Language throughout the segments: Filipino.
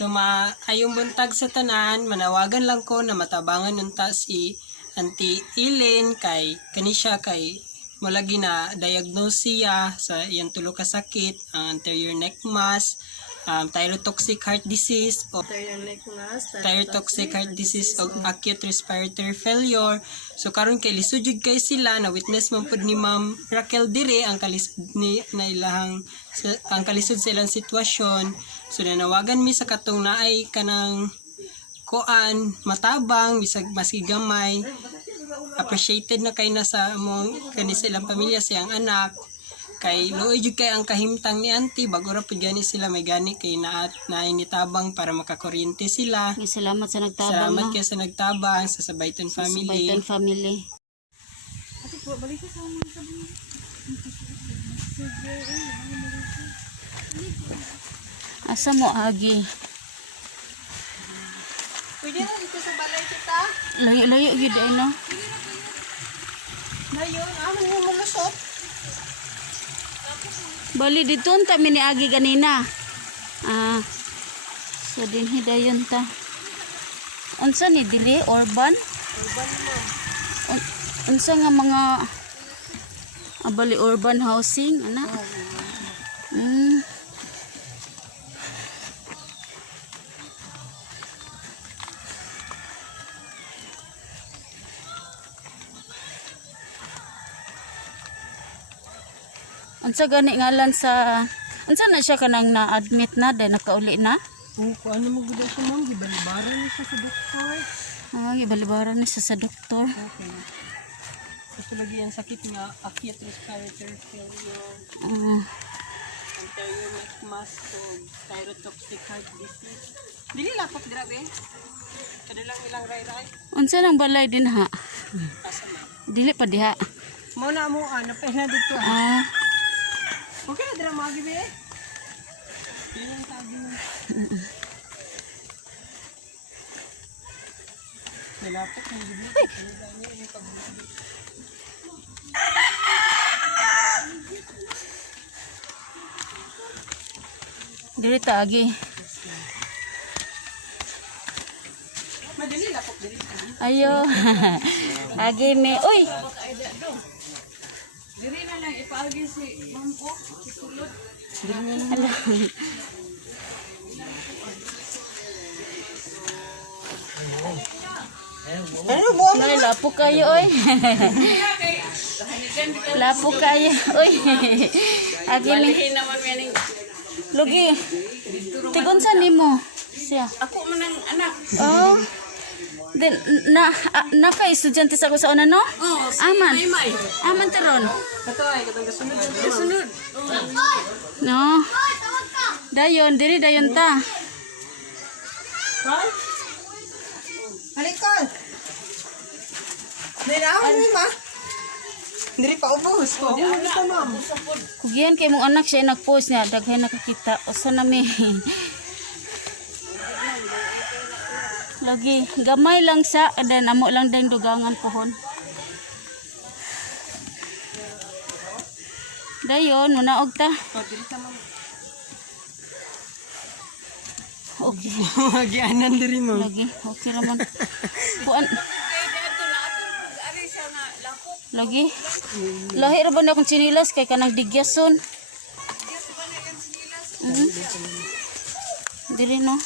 So ayong buntag sa tanan, manawagan lang ko na matabangan nunta si Auntie Eileen kay kanisya kay mulagi na diagnose siya sa iyang tulo ka sakit, ang anterior neck mass, thyrotoxic heart disease o thyrotoxic heart disease o acute respiratory failure. So karon kay lisod jud kay sila na witness man pud ni Ma'am Raquel dire ang kalisod ni na ilahang ang kalisod sa ilang sitwasyon. So nanawagan mi sa katong naay kanang kuan matabang bisag maski gamay, appreciated na kay na sa among kani sa ilang pamilya siyang anak. Kay luoy jud kay ang kahimtang ni auntie bago ra pud gani sila may gani kay naat na initabang para makakuryente sila. Salamat sa nagtabang. Salamat kay sa nagtabang sa Sabayton family. Sabayton family. Ate po, balik ka sa mga sabi. Asa mo agi? Pwede na dito sa balay kita. Layo-layo gid ay no. Na yun, amin mo malusot. Bali dito ta mi ni agi ganina. So din hidayon ta. Unsa ni dili urban? Urban mo. Unsa nga mga bali urban housing ana? Unsa gani ngalan sa unsa na siya kanang na-admit na dahil nakauli na? Kung ano mo gud siya ma'am, gibalibaran ni siya sa doktor. Gibalibaran ni siya sa doktor. Okay. Kasi lagi ang sakit nga acute respiratory failure, anterior neck mass o thyrotoxic heart disease. Dili lapok grabe. Kadalang ilang ray-ray. Unsa nang balay din ha? Asa na. Dili pa diha. Mao na mo napena dito. Okay na dira mga gibe. Yan sabi mo. Nilapok ng gibe. Dili ta agi. Madali lapok diri. Ayo. Agi ni. Uy. Diri na lang ipaagi si Ma'am Po. Sulod. Ano mo? Nay lapo kayo oy. Lapo kayo oy. Agi ni. Naman meaning Lugi. Tigon sa nimo? Siya. ako man ang anak. Oh. Then na kay estudyante sa ko sa una no? Aman. May. Aman taron. Kato ay katong kasunod. Sunod. No. Dayon, diri dayon ta. Ha? Halikon. Niraon ni ma. Diri pa ubos ko. Ano ta ma'am? Kugian kay mong anak siya nag-post niya daghay nakakita. Usa na mi. Lagi gamay lang sa then amo lang din dugangan pohon. Dayon, munaog ta. Diri ta ma'am. Okay. Magianan diri mo. Lagi, okay naman. Kuan. Lagi. Lahi ra ba na akong sinilas kay kanang digyason. Dili no.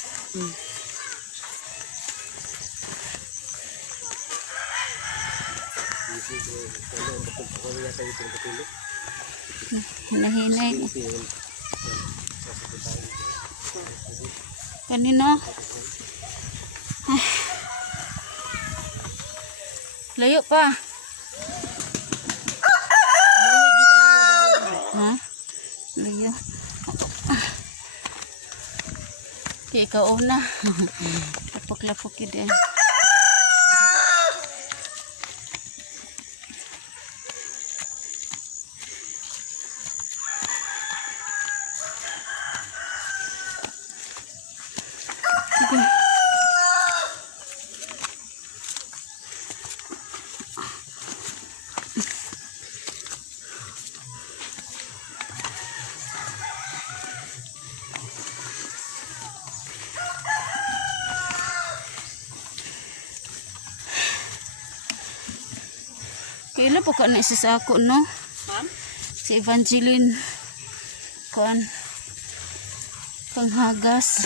Hinahinay. Kanino? Layo pa. Ha? Layo. Kaya ikaw una. Lapok-lapok yun din. Kaila po ka na isa sa ako, no? Ma'am? Si Evangeline. Kuan. Panghagas.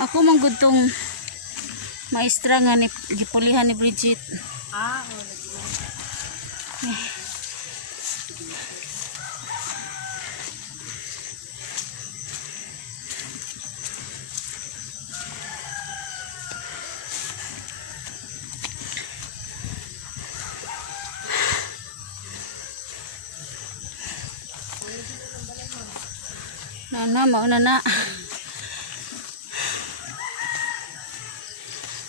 Ako manggod tong maestra nga ni gipulihan ni Bridget. Ah, oh, lagi na. Nana, mauna na.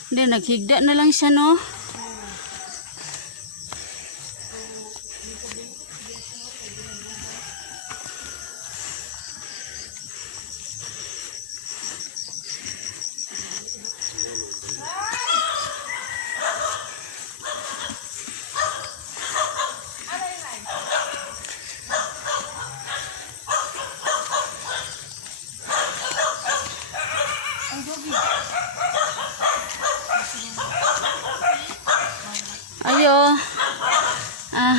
Hindi, naghigda na lang siya, no? Ayo. Ah.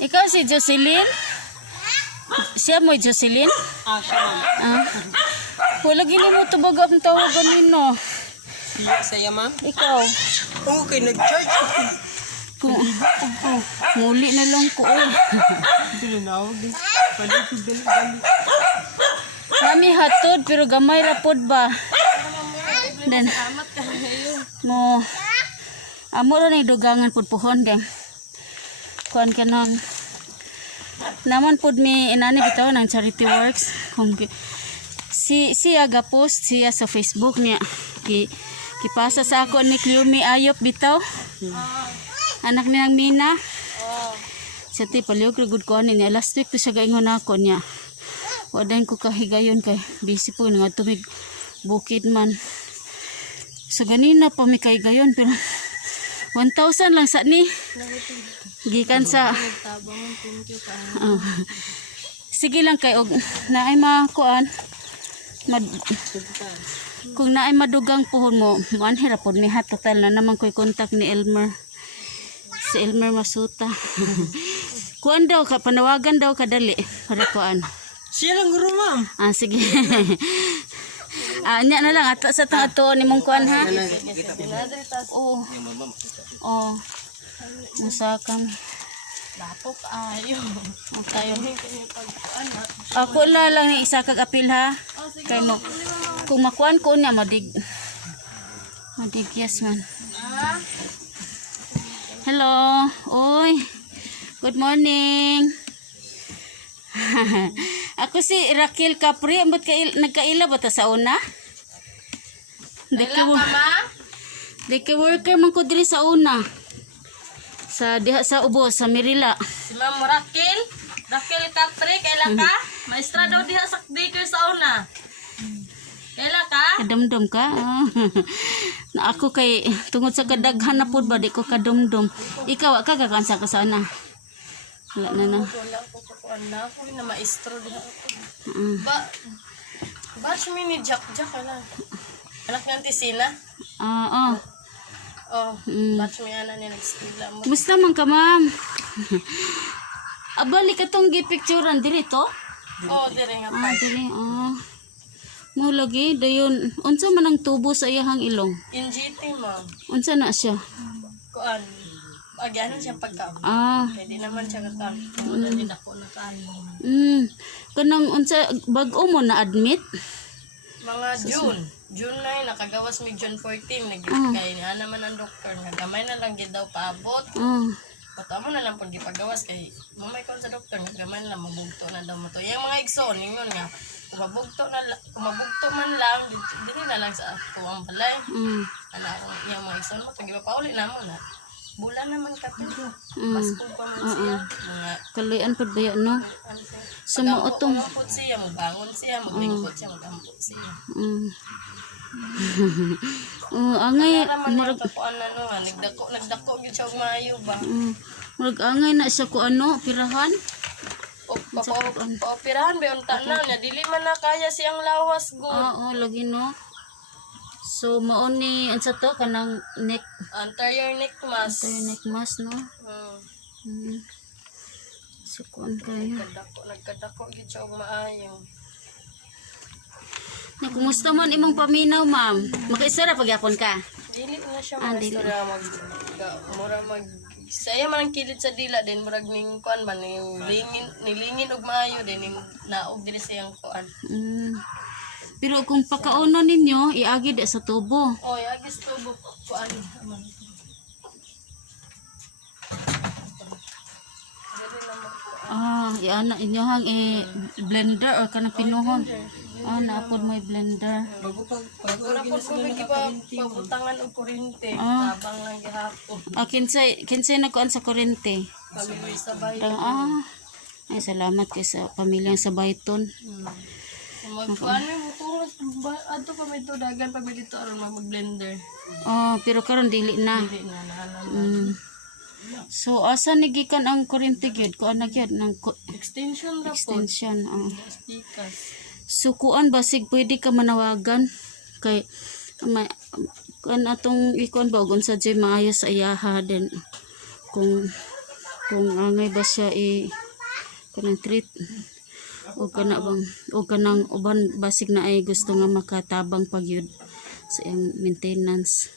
Ikaw si Jocelyn? Siya mo Jocelyn? Ah, siya ma'am. Ah. Wala gini mo tubag ang tawagan nino. Saya ma'am? Ikaw. Okay, nag-charge ako. Kung muli na lang ko. Tinanawag din. Pwede ko dali-dali. Kami hatod pero gamay rapod ba? Dan Amat ka ngayon. mo amo ra ni dugangan pud pohon dem. Kuan kanon. Naman pud mi inani bitaw ng charity works kung siya ga-post siya sa Facebook niya. Kipasa sa ako ni Cleomi Ayop bitaw. Anak niyang Mina. Sa ti paliog ra gud ko ani niya. Last week to siya gaingon ako niya. Wadan ko kahigayon kay busy po nga tumig bukid man. So ganina pa mi kahigayon pero 1,000 lang sa ni. Gikan sa oh. Sige lang kay og naay makuan kung naay madugang puhon mo manhira pod mi hat total na naman koy contact ni Elmer. Si Elmer Masuta. Kuan daw ka panawagan daw kadali para kuan. Siya lang guro ma'am. Ah sige. Nya na lang ato sa tang ato ni mong kuan ha. Oh. Oh. Nasakam. Lapok ayo. Tayo. Ako lang ni isa kag apil ha. Kay mo kung makuan ko niya yes man. Hello. Oy. Good morning. Ako si Raquel Capri, ambot nagkaila ba ta sa una? Deke worker man ko diri sa una. Sa diha sa Ubo sa Mirila. Si Ma'am Raquel Capri, kailan ka? Maestra daw diha sa daycare sa una. Kailan ka? Kadumdum ka? Ah. Na ako kay tungod sa kadaghan na pud ba di ko kadumdum. Ikaw ka kakansa ka sana. Wala na. Wala ko kuan na ako na maestro diha ako. Mm. Batch mi ni Jack lang. Anak ng Tisina. Oo. Oh, Mm. batch mi ana ni nag-eskwela mo. Kumusta man ka, ma'am? Abalik ka tong gipicturean diri to? Oh, dire nga Ah, pa. dili. Ah. Mo lagi dayon. Unsa man ang tubo sa iyahang ilong? In GT ma'am. Unsa na siya? Kuan. Agyanan siya pagka. Ah. Hindi naman siya kakan. Wala din ako na kaano. Kanang unsa bag-o mo na admit? Mga June na yun, nakagawas mi June 14. Kaya nga naman ang doktor. Nagamay na lang gid daw paabot. Ah. Bata mo na lang pag ipagawas kay mamay ko sa doktor. Nagamay na lang, mabugto na daw mo to. Yung mga igsoon, yun nga. Kung mabugto man lang, dili na lang sa tuwang balay. Ano ako, yung mga igsoon mo, pag ipapauli na mo na. Bulan naman ka to. Paskul pa man siya. Mga Kalayan pud baya no? ano siya. Sumuotong. Mag-ampot siya, magbangon siya, maglingkod siya, mag-ampot siya. Angay Naman yung kakuan na no, nagdako yun siya umayo ba? murag angay na siya ko ano, pirahan. O paoperahan ba yung tanan niya, dili man na kaya siyang lawas good. Oo, lagi no. So mao ni unsa to kanang neck Anterior neck mask. neck mask no. Mm. So kuan kayo. Nagkadako gid siya og maayo. Na kumusta man imong paminaw, ma'am? Makaisara pagyapon ka. Dili na siya Ah, dili. maistorya mura mag saya man ang kilid sa dila din murag ning kuan man nilingin og maayo din ning naog diri sa iyang kuan. Mm. Pero kung pakauna ninyo, iagi da sa tubo. Oh, agis tubo kuan. Iana inyohang blender or kanang pinuhon. Naapod mo blender. Bago Wala po ko pabutangan og kuryente, tabang lang gihapon. Kinsay na kuan sa kurente. Pamilya sabay. Ay, salamat kay sa pamilyang sa Bayton. Magkuan mo turos adto pa may to dagan pa may dito aron mag-blender. Pero karon dili na. Dili na nahanan. So asa nigikan ang kurente gyud? Kuan na gyud ng Extension ra po. extension. Stikas. So kuan basig pwede ka manawagan kay may kuan atong ikuan ba ug unsa jay maayo sa iyaha din kung angay ba siya kanang treat o kana bang o kanang uban basig na ay gusto nga makatabang pagyud sa iyang maintenance.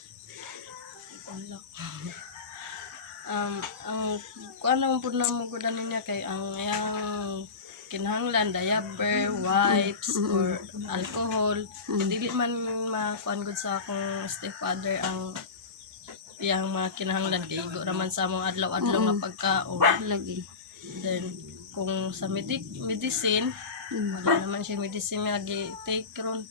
Ang kuan naman po na mo niya kay ang yang kinahanglan diaper, wipes or alcohol. Dili man makuan gud sa akong stepfather ang iyang mga kinahanglan kay igo raman sa among adlaw-adlaw nga pagkaon. Lagi. Then kung sa medicine wala naman siya medicine nga gi-take ron.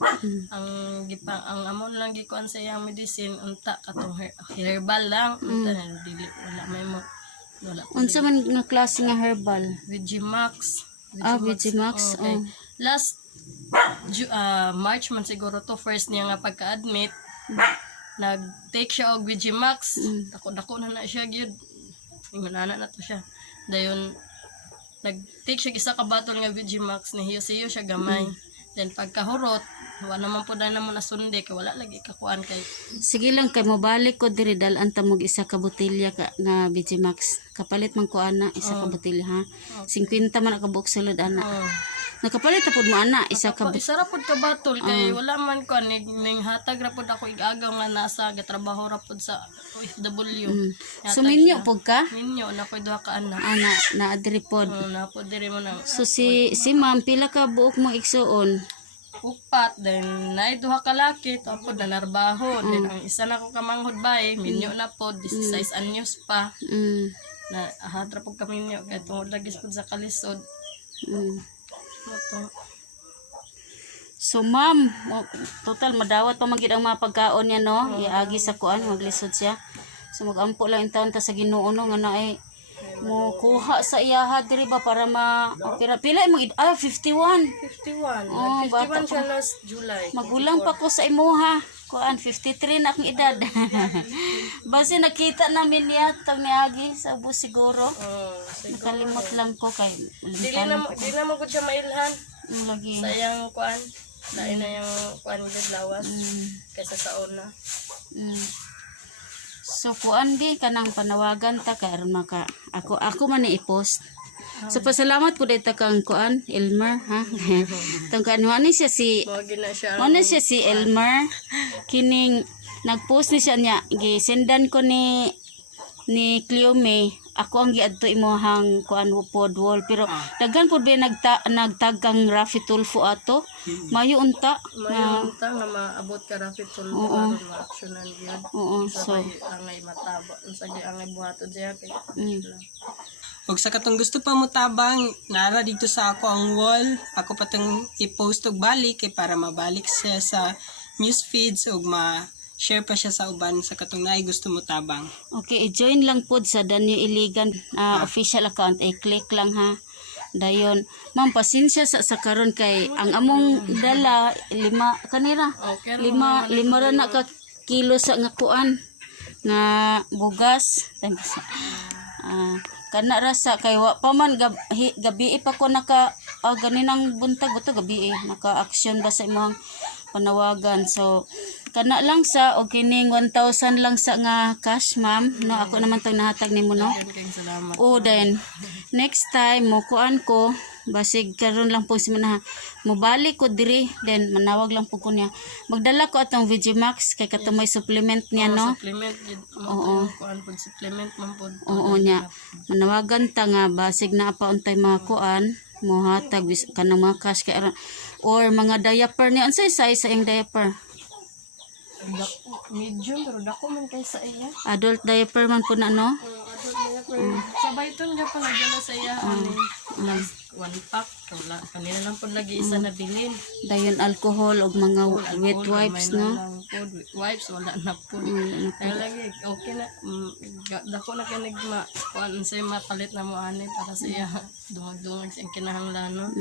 Ang amon lang gikuan sa iyang medicine unta katong herbal lang. Unta na dili wala may mo wala. Unsa man nga klase nga herbal? Vigimax. Vigimax. Okay. Last March man siguro to first niya nga pagka-admit. Nag-take siya og Vigimax. Dako na siya gyud. Ingunana na to siya. Dayon nag-take siya isa ka bottle nga Vigimax nihiyo-siyo siya gamay. Then pagkahurot, wala naman po na naman nasundi kay wala lagi kakuan kay. Sige lang kay mobalik ko diri dalan ta mog isa ka botelya ka nga Vigimax. Kapalit man ko ana isa ka botelya ha. 50 man ka buok sulod ana. Nakapalit ta pud mo ana isa ka Isa ra pud ka bottle kay wala man ko ning hatag ra pud ako igagaw nga nasa gatrabaho ra pud sa OFW. So minyo pud ka? Minyo na koy duha ka anak. Na adiri pod. Na pud diri mo na. So si ma'am pila ka buok mo igsuon? Upat, then naay duha ka laki, tapos na narbaho. Then ang isa na ko kamanghod bay, minyo na po, 16 anyos pa. Na ahatra po kami minyo, kaya tungod lagis po sa kalisod. So ma'am, total madawat pa magid ang mga pagkaon niya no. Iagi sa kuan maglisod siya. So magampo lang intawon ta sa Ginoo no nga naay mo kuha sa iyaha diri ba para pila mo 51. 51 bata siya last July. Magulang pa ko sa imuha. Kuan 53 na akong edad. Base nakita namin niya tag niagi sa bus siguro. Nakalimot lang ko kay Dili na mo gud siya mailhan. Lagi. Sa iyang kuan, lain na yung kuan gud lawas kaysa sa una. So kuan di kanang panawagan ta kay aron maka ako man ni i-post. So pasalamat po dito kang kuan Elmer ha. Tong kan ni siya si si Elmer kining nagpost ni siya niya gisendan ko ni Cleome. Ako ang giadto imuhang kuan pod wall pero daghan pod ba nagtag kang Rafi Tulfo ato mayo unta nga maabot ka Rafi Tulfo aron ma-actionan gyud. So angay mataba unsa gyud angay buhaton siya kay. Ug sa katong gusto pa mo tabang, nara dito sa ako ang wall. Ako pa tong i-post og balik kay para mabalik siya sa news feeds ug ma-share pa siya sa uban sa katong naay gusto mo tabang. Okay, i-join lang pod sa Danyo Iligan official account. I-click lang ha. Dayon, ma'am pasensya sa karon kay ang among dala 5 kanira. Lima ra na ka kilo sa nga kuan nga bugas. Kana rasa kay wa pa man gabi pa ko naka ganinang buntag buto gabi naka action ba sa imong panawagan. So Kana lang sa o kining 1,000 lang sa nga cash ma'am no ako naman tong nahatag nimo no. Yan kayong salamat. O then next time mo kuan ko basig karon lang po si mana mobalik ko diri then manawag lang po ko niya. Magdala ko atong Vigimax kay katumoy supplement niya no. Supplement yun. Oo. Kuan pag supplement man po. Oo niya. Manawagan ta nga basig na pa untay mga kuan mo hatag kanang mga cash kay or mga diaper niya unsay size sa iyang diaper. Medium pero dako man kay sa iya. Adult diaper man po na no. Adult na po. Sabay ton nga pala dala sa iya one pack. Wala kanina lang po lagi isa na bilin. Dayon alcohol og mga wet wipes no. Wipes wala na po. Kaya lagi okay na dako na kay nagma kuan say mapalit na mo ani para sa iya dungag-dungag sa kinahanglan no.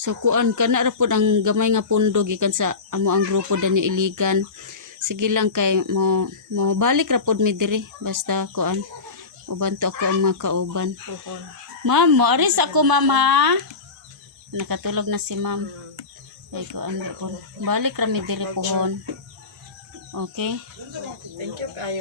So kuan kana ra pud ang gamay nga pundo gikan sa amo ang grupo dani iligan. Sige lang kay mo balik ra pud mi diri basta kuan ubanto ako ang mga kauban. Ma'am, mo aris ako ma'am ha. Nakatulog na si ma'am. Ay kuan ra pud. Balik ra mi diri pohon. Okay? Thank you kayo.